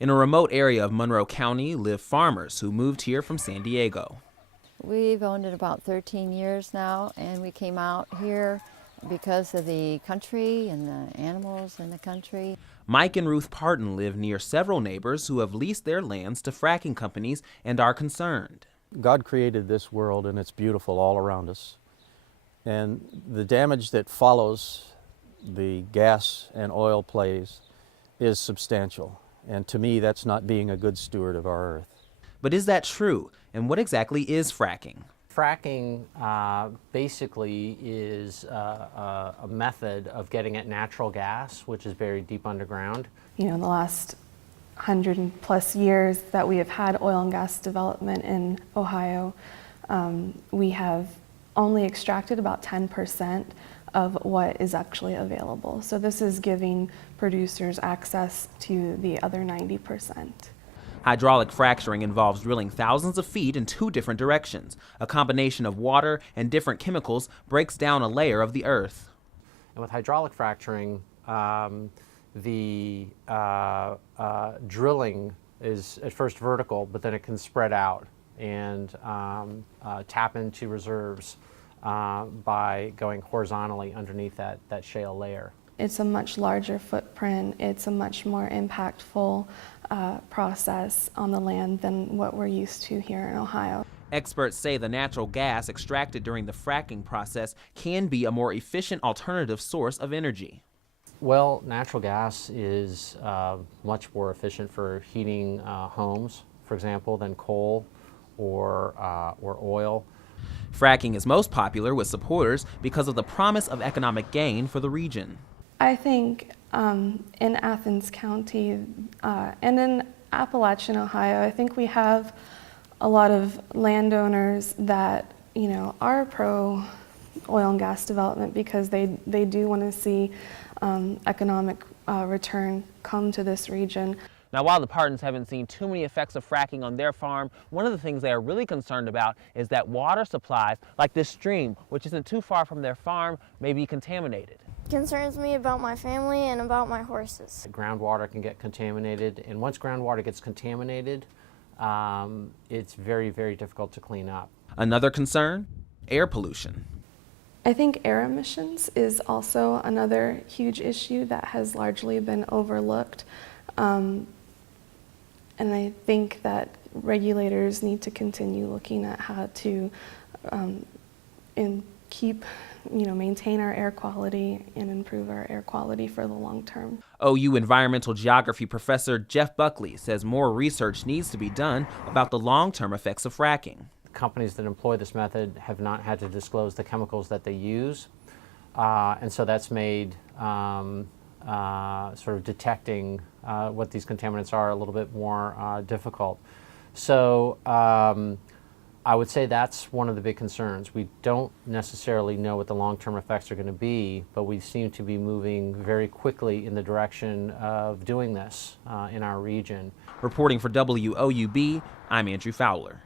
In a remote area of Monroe County live farmers who moved here from San Diego. We've owned it about 13 years now, and we came out here because of the country and the animals in the country. Mike and Ruth Parton live near several neighbors who have leased their lands to fracking companies and are concerned. God created this world and it's beautiful all around us. And the damage that follows the gas and oil plays is substantial. And to me, that's not being a good steward of our earth. But is that true? And what exactly is fracking? Fracking basically is a method of getting at natural gas, which is buried deep underground. You know, the last 100+ years that we have had oil and gas development in Ohio, we have only extracted about 10% of what is actually available. So this is giving producers access to the other 90%. Hydraulic fracturing involves drilling thousands of feet in two different directions. A combination of water and different chemicals breaks down a layer of the earth. And with hydraulic fracturing, the drilling is at first vertical, but then it can spread out and tap into reserves by going horizontally underneath that shale layer. It's a much larger footprint. It's a much more impactful process on the land than what we're used to here in Ohio. Experts say the natural gas extracted during the fracking process can be a more efficient alternative source of energy. Well, natural gas is much more efficient for heating homes, for example, than coal or oil. Fracking is most popular with supporters because of the promise of economic gain for the region. I think in Athens County and in Appalachian, Ohio, I think we have a lot of landowners that, you know, are pro oil and gas development because they do want to see economic return come to this region. Now, while the Partons haven't seen too many effects of fracking on their farm, one of the things they are really concerned about is that water supplies, like this stream, which isn't too far from their farm, may be contaminated. It concerns me about my family and about my horses. Groundwater can get contaminated, and once groundwater gets contaminated, it's very, very difficult to clean up. Another concern? Air pollution. I think air emissions is also another huge issue that has largely been overlooked. And I think that regulators need to continue looking at how to maintain our air quality and improve our air quality for the long term. OU environmental geography professor Jeff Buckley says more research needs to be done about the long-term effects of fracking. Companies that employ this method have not had to disclose the chemicals that they use, and so that's made sort of detecting what these contaminants are a little bit more difficult. So I would say that's one of the big concerns. We don't necessarily know what the long-term effects are going to be, but we seem to be moving very quickly in the direction of doing this in our region. Reporting for WOUB, I'm Andrew Fowler.